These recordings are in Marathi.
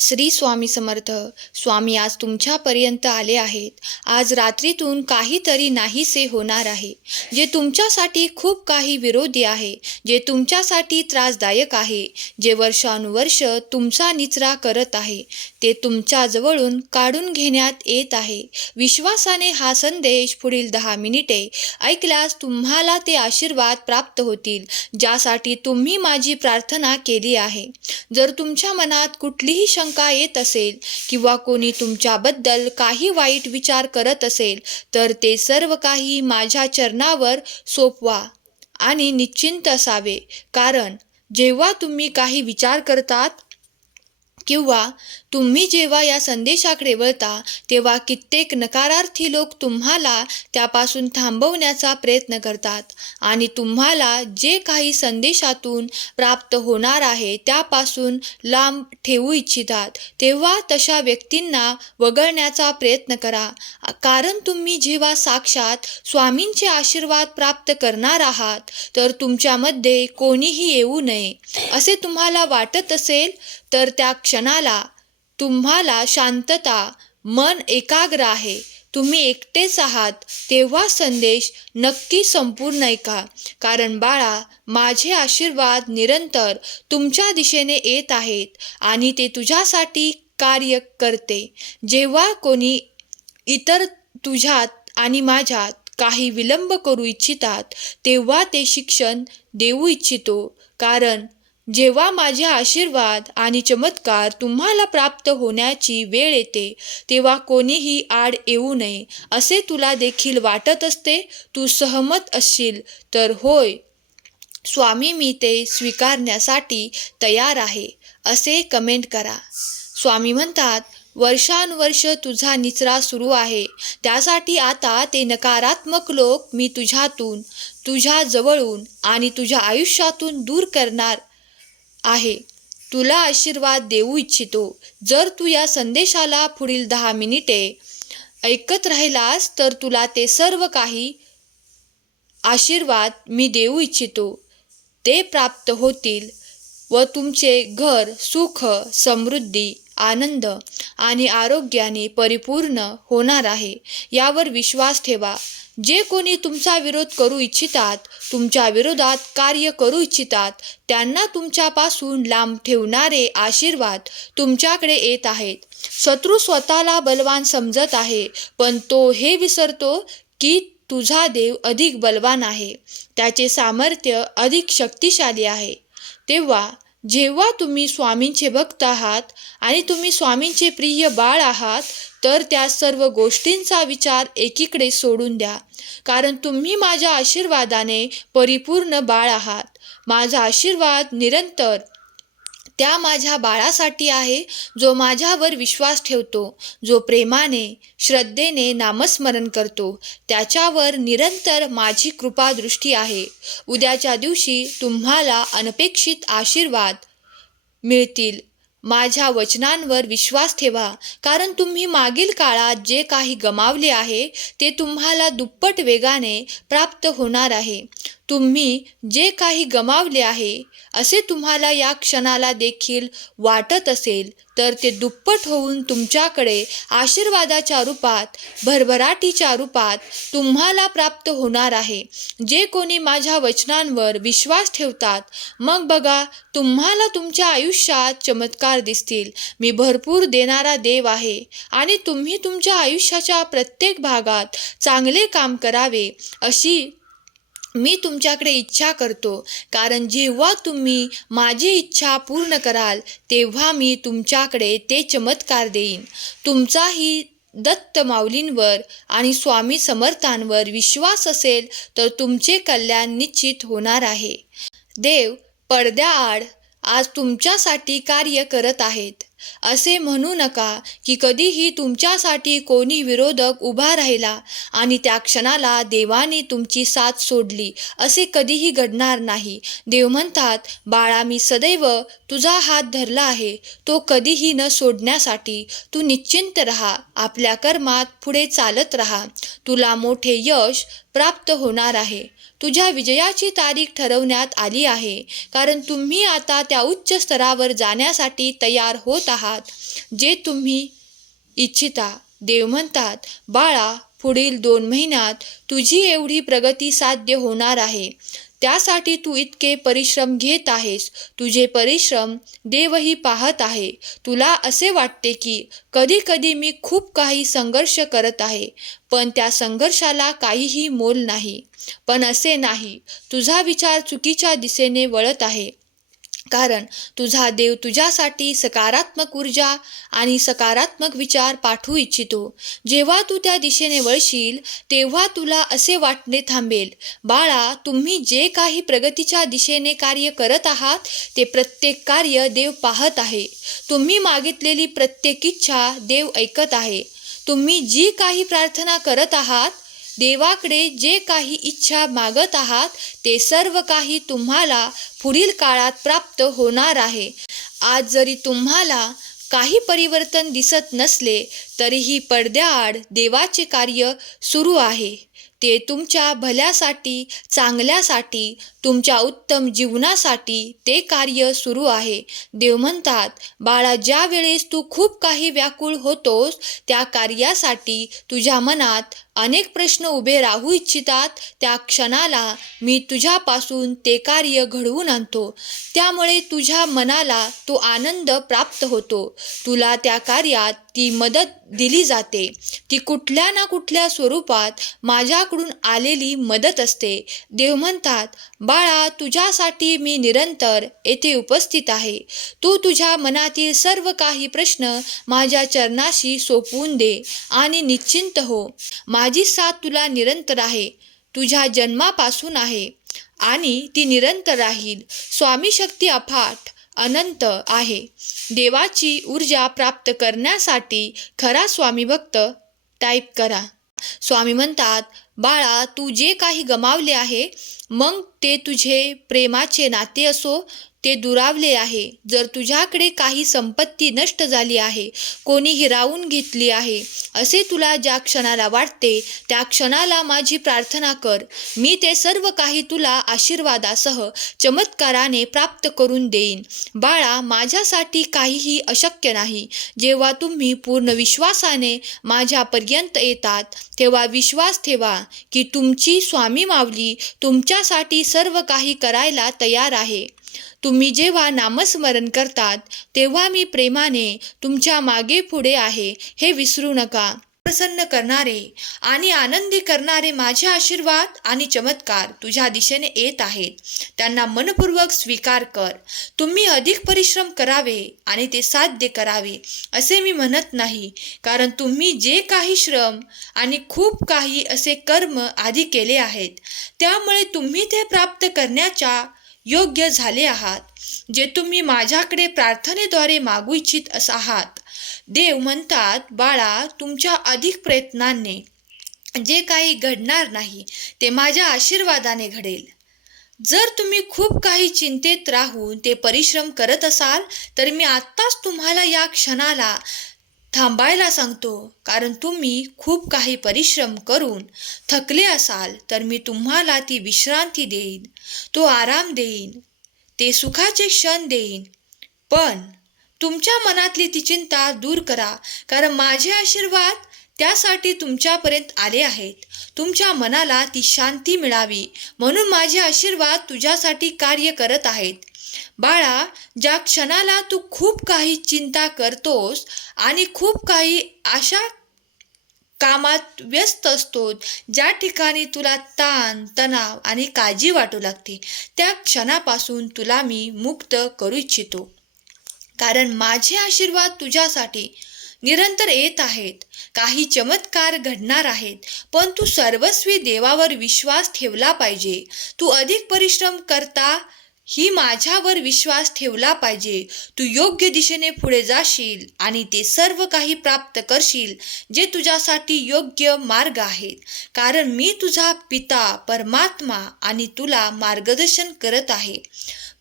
श्री स्वामी समर्थ स्वामी आज तुमच्यापर्यंत आले आहेत. आज रात्रीतून काहीतरी नाहीसे होणार आहे. जे तुमच्यासाठी खूप काही विरोधी आहे जे तुमच्यासाठी त्रासदायक आहे जे वर्षानुवर्ष तुमचा निचरा करत आहे ते तुमच्याजवळून काढून घेण्यात येत आहे. विश्वासाने हा संदेश पुढील दहा मिनिटे ऐकल्यास तुम्हाला ते आशीर्वाद प्राप्त होतील ज्यासाठी तुम्ही माझी प्रार्थना केली आहे. जर तुमच्या मनात कुठलीही शंका येत असेल किंवा कोणी तुमच्याबद्दल काही वाईट विचार करत असेल तर ते सर्व काही माझ्या चरणावर सोपवा आणि निश्चिंत असावे. कारण जेव्हा तुम्ही काही विचार करतात किंवा तुम्ही जेव्हा या संदेशाकडे वळता तेव्हा कित्येक नकारार्थी लोक तुम्हाला त्यापासून थांबवण्याचा प्रयत्न करतात आणि तुम्हाला जे काही संदेशातून प्राप्त होणार आहे त्यापासून लांब ठेवू इच्छितात. तेव्हा तशा व्यक्तींना वगळण्याचा प्रयत्न करा. कारण तुम्ही जेव्हा साक्षात स्वामींचे आशीर्वाद प्राप्त करणार आहात तर तुमच्यामध्ये कोणीही येऊ नये. असे तुम्हाला वाटत असेल तर त्या क्षणाला तुम्हाला शांतता मन एकाग्र आहे. तुम्ही एकटेच आहात तेव्हा संदेश नक्की संपूर्ण ऐका. कारण बाळा माझे आशीर्वाद निरंतर तुमच्या दिशेने येत आहेत आणि ते तुझ्यासाठी कार्य करते. जेव्हा कोणी इतर तुझ्यात आणि माझ्यात काही विलंब करू इच्छितात तेव्हा ते शिक्षण देऊ इच्छितो. कारण जेव्हा माझे आशीर्वाद आणि चमत्कार तुम्हाला प्राप्त होण्याची वेळ येते तेव्हा कोणीही आड येऊ नये असे तुला देखील वाटत असते? तू सहमत असशील? तर होय. स्वामी मी ते स्वीकारण्यासाठी तयार आहे असे कमेंट करा. स्वामी म्हणतात वर्षानुवर्ष तुझा निचरा सुरू आहे. त्यासाठी आता ते नकारात्मक लोक मी तुझ्यातून तुझ्या जवळून आणि तुझ्या आयुष्यातून दूर करणार आहे. तुला आशीर्वाद देऊ इच्छितो. जर तू या संदेशाला पुढील दहा मिनिटे ऐकत राहिलास तर तुला ते सर्व काही आशीर्वाद मी देऊ इच्छितो. ते प्राप्त होतील व तुमचे घर सुख समृद्धी आनंद आणि आरोग्याने परिपूर्ण होणार आहे. यावर विश्वास ठेवा. जे कोणी तुमचा विरोध करू इच्छितात तुमच्या विरोधात कार्य करू इच्छितात त्यांना तुमच्यापासून लांब ठेवणारे आशीर्वाद तुमच्याकडे येत आहेत. शत्रू स्वतःला बलवान समजत आहे पण तो हे विसरतो की तुझा देव अधिक बलवान आहे. त्याचे सामर्थ्य अधिक शक्तिशाली आहे. तेव्हा जेव्हा तुम्ही स्वामींचे भक्त आहात आणि तुम्ही स्वामींचे प्रिय बाळ आहात तर त्या सर्व गोष्टींचा विचार एकीकडे सोडून द्या. कारण तुम्ही माझ्या आशीर्वादाने परिपूर्ण बाळ आहात. माझा आशीर्वाद निरंतर त्या माझ्या बाळासाठी आहे जो माझ्यावर विश्वास ठेवतो जो प्रेमाने श्रद्धेने नामस्मरण करतो. त्याच्यावर निरंतर माझी कृपादृष्टी आहे. उद्याच्या दिवशी तुम्हाला अनपेक्षित आशीर्वाद मिळतील. माझ्या वचनांवर विश्वास ठेवा कारण तुम्ही मागील काळात जे काही गमावले आहे ते तुम्हाला दुप्पट वेगाने प्राप्त होणार आहे. तुम्ही जे काही गमावले आहे असे तुम्हाला या क्षणाला देखील वाटत असेल तर ते दुप्पट होऊन तुमच्याकडे आशीर्वादाच्या रूपात भरभराटीच्या रूपात तुम्हाला प्राप्त होणार आहे. जे कोणी माझ्या वचनांवर विश्वास ठेवतात मग बघा तुम्हाला तुमच्या आयुष्यात चमत्कार दिसतील. मी भरपूर देणारा देव आहे आणि तुम्ही तुमच्या आयुष्याच्या प्रत्येक भागात चांगले काम करावे अशी मी तुमच्याकडे इच्छा करतो कारण जेव्हा तुम्ही माझी इच्छा पूर्ण कराल तेव्हा मी तुमच्याकडे ते चमत्कार देईन. तुमचाही दत्त माऊलींवर आणि स्वामी समर्थांवर विश्वास असेल तर तुमचे कल्याण निश्चित होणार आहे. देव पडद्याआड आज तुमच्यासाठी कार्य करत आहेत. असे म्हणू नका की कधीही तुमच्यासाठी कोणी विरोधक उभा राहिला आणि त्या क्षणाला देवाने तुमची साथ सोडली असे कधीही घडणार नाही. देव म्हणतात बाळा मी सदैव तुझा हात धरला आहे. तो कधीही न सोडण्यासाठी तू निश्चिंत रहा. आपल्या कर्मात पुढे चालत राहा. तुला मोठे यश प्राप्त होणार आहे. तुझ्या विजयाची तारीख ठरवण्यात आली आहे. कारण तुम्ही आता त्या उच्च स्तरावर जाण्यासाठी तयार होत होत आहात जे तुम्ही इच्छिता देव म्हणतात बाळा पुढील दोन महिन्यात तुझी एवढी प्रगती साध्य होणार आहे. त्यासाठी तू इतके परिश्रम घेत आहेस. तुझे परिश्रम देवही पाहत आहे. तुला असे वाटते की कधी कधी मी खूप काही संघर्ष करत आहे पण त्या संघर्षाला काहीही मोल नाही. पण असे नाही. तुझा विचार चुकीच्या दिशेने वळत आहे. कारण तुझा देव तुझ्यासाठी सकारात्मक ऊर्जा आणि सकारात्मक विचार पाठवू इच्छितो. जेव्हा तू त्या दिशेने वळशील तेव्हा तुला असे वाटणे थांबेल. बाळा तुम्ही जे काही प्रगतीच्या दिशेने कार्य करत आहात ते प्रत्येक कार्य देव पाहत आहे. तुम्ही मागितलेली प्रत्येक इच्छा देव ऐकत आहे. तुम्ही जी काही प्रार्थना करत आहात देवाकडे जे काही इच्छा मागत आहात ते सर्व काही तुम्हाला पुढील काळात प्राप्त होणार आहे. आज जरी तुम्हाला काही परिवर्तन दिसत नसले तरीही पडद्याआड देवाचे कार्य सुरू आहे. ते तुमच्या भल्यासाठी चांगल्यासाठी तुमच्या उत्तम जीवनासाठी ते कार्य सुरू आहे. देव म्हणतात बाळा ज्या वेळेस तू खूप काही व्याकुळ होतोस त्या कार्यासाठी तुझ्या मनात अनेक प्रश्न उभे राहू इच्छितात. त्या क्षणाला मी तुझ्यापासून ते कार्य घडवून आणतो. त्यामुळे तुझ्या मनाला तो आनंद प्राप्त होतो. तुला त्या कार्यात ती मदत दिली जाते. ती कुठल्या ना कुठल्या स्वरूपात माझ्याकडून आलेली मदत असते. देव म्हणतात बाळा तुझ्यासाठी मी निरंतर येथे उपस्थित आहे. तू तुझ्या मनातील सर्व काही प्रश्न माझ्या चरणाशी सोपवून दे आणि निश्चिंत हो. माझी साथ तुला निरंतर आहे. तुझ्या जन्मापासून आहे. आणि ती निरंतर राहील. स्वामी शक्ती अफाट अनंत आहे. देवाची ऊर्जा प्राप्त करण्यासाठी खरा स्वामी भक्त टाईप करा. स्वामी म्हणतात बाळा तू जे काही गमावले आहे मग ते तुझे प्रेमाचे नाते असो ते दुरावले आहे. जर तुझ्याकडे काही संपत्ती नष्ट झाली आहे कोणी हिरावून घेतली आहे असे तुला ज्या क्षणाला वाटते त्या क्षणाला माझी प्रार्थना कर. मी ते सर्व काही तुला आशीर्वादासह चमत्काराने प्राप्त करून देईन. बाळा माझ्यासाठी काहीही अशक्य नाही. जेव्हा तुम्ही पूर्ण विश्वासाने माझ्यापर्यंत येतात तेव्हा विश्वास ठेवा. की तुमची स्वामी मावली तुमच्यासाठी सर्व काही करायला तयार आहे. तुम्ही जेव्हा नामस्मरण करतात तेव्हा मी प्रेमाने तुमच्या मागे पुढे आहे हे विसरू नका. प्रसन्न करणारे आणि आनंदी करणारे माझे आशीर्वाद आणि चमत्कार तुझ्या दिशेने येत आहेत. त्यांना मनपूर्वक स्वीकार कर. तुम्ही अधिक परिश्रम करावे आणि ते साध्य करावे असे मी म्हणत नाही. कारण तुम्ही जे काही श्रम आणि खूप काही असे कर्म आधी केले आहेत त्यामुळे तुम्ही ते प्राप्त करण्याच्या योग्य झाले आहात. जे तुम्ही माझ्याकडे प्रार्थनेद्वारे मागू इच्छित आहात देव म्हणतात बाळा तुमच्या अधिक प्रयत्नांनी जे काही घडणार नाही ते माझ्या आशीर्वादाने घडेल. जर तुम्ही खूप काही चिंतेत राहून ते परिश्रम करत असाल तर मी आत्ताच तुम्हाला या क्षणाला थांबायला सांगतो. कारण तुम्ही खूप काही परिश्रम करून थकले असाल तर मी तुम्हाला ती विश्रांती देईन. तो आराम देईन. ते सुखाचे क्षण देईन. पण तुमच्या मनातली ती चिंता दूर करा कारण माझे आशीर्वाद त्यासाठी तुमच्यापर्यंत आले आहेत. तुमच्या मनाला ती शांती मिळावी म्हणून माझे आशीर्वाद तुझ्यासाठी कार्य करत आहेत. बाळा ज्या क्षणाला तू खूप काही चिंता करतोस आणि खूप काही अशा कामात व्यस्त असतो ज्या ठिकाणी तुला ताण तणाव आणि काळजी वाटू लागते त्या क्षणापासून तुला मी मुक्त करू इच्छितो. कारण माझे आशीर्वाद तुझ्यासाठी निरंतर येत आहेत. काही चमत्कार घडणार आहेत पण तू सर्वस्वी देवावर विश्वास ठेवला पाहिजे. तू अधिक परिश्रम करता ही माझ्यावर विश्वास ठेवला पाहिजे. तू योग्य दिशेने पुढे जाशील आणि ते सर्व काही प्राप्त करशील जे तुझ्यासाठी योग्य मार्ग आहेत. कारण मी तुझा पिता परमात्मा आणि तुला मार्गदर्शन करत आहे.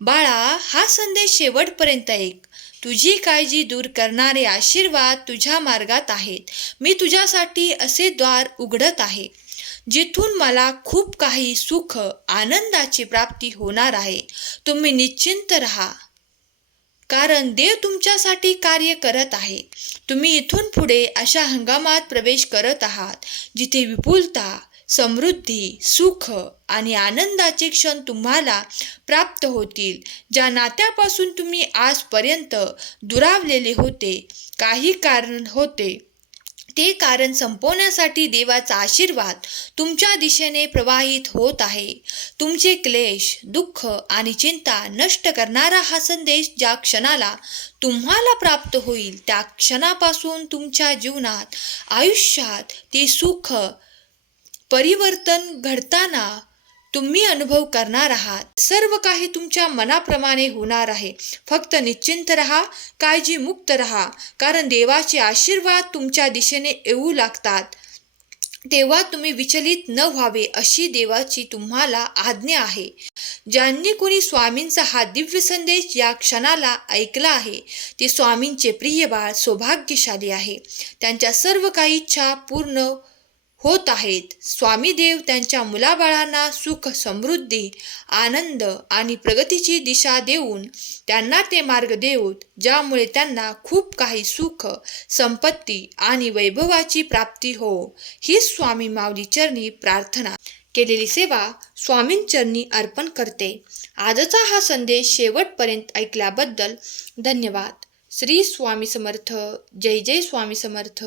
बाळा हा संदेश शेवटपर्यंत ऐक. तुझी काळजी दूर करणारे आशीर्वाद तुझ्या मार्गात आहेत. मी तुझ्यासाठी असे द्वार उघडत आहे जिथून मला खूप काही सुख आनंदाची प्राप्ती होणार आहे. तुम्ही निश्चिंत राहा कारण देव तुमच्यासाठी कार्य करत आहे. तुम्ही इथून पुढे अशा हंगामात प्रवेश करत आहात जिथे विपुलता समृद्धी सुख आणि आनंदाचे क्षण तुम्हाला प्राप्त होतील. ज्या नात्यापासून तुम्ही आजपर्यंत दुरावलेले होते काही कारण होते. ते कारण संपवण्यासाठी देवाचा आशीर्वाद तुमच्या दिशेने प्रवाहित होत आहे. तुमचे क्लेश दुःख आणि चिंता नष्ट करणारा हा संदेश ज्या क्षणाला तुम्हाला प्राप्त होईल त्या क्षणापासून तुमच्या जीवनात आयुष्यात ते सुख परिवर्तन घडताना तुम्ही अनुभव करणार आहात. सर्व काही तुमच्या मनाप्रमाणे होणार आहे. फक्त निश्चिंत रहा काळजी मुक्त रहा कारण देवाचे आशीर्वाद तुमच्या दिशेने येऊ लागतात. तेव्हा तुम्ही विचलित न व्हावे अशी देवाची तुम्हाला आज्ञा आहे. ज्यांनी कोणी स्वामींचा हा दिव्य संदेश या क्षणाला ऐकला आहे ते स्वामींचे प्रिय बाळ सौभाग्यशाली आहे. त्यांच्या सर्व काही इच्छा पूर्ण होत आहेत. स्वामी देव त्यांच्या मुलाबाळांना सुख समृद्धी आनंद आणि प्रगतीची दिशा देऊन त्यांना ते मार्ग देऊत ज्यामुळे त्यांना खूप काही सुख संपत्ती आणि वैभवाची प्राप्ती हो. ही स्वामी माऊली चरणी प्रार्थना केलेली सेवा स्वामींचरणी अर्पण करते. आजचा हा संदेश शेवटपर्यंत ऐकल्याबद्दल धन्यवाद. श्री स्वामी समर्थ. जय जय स्वामी समर्थ.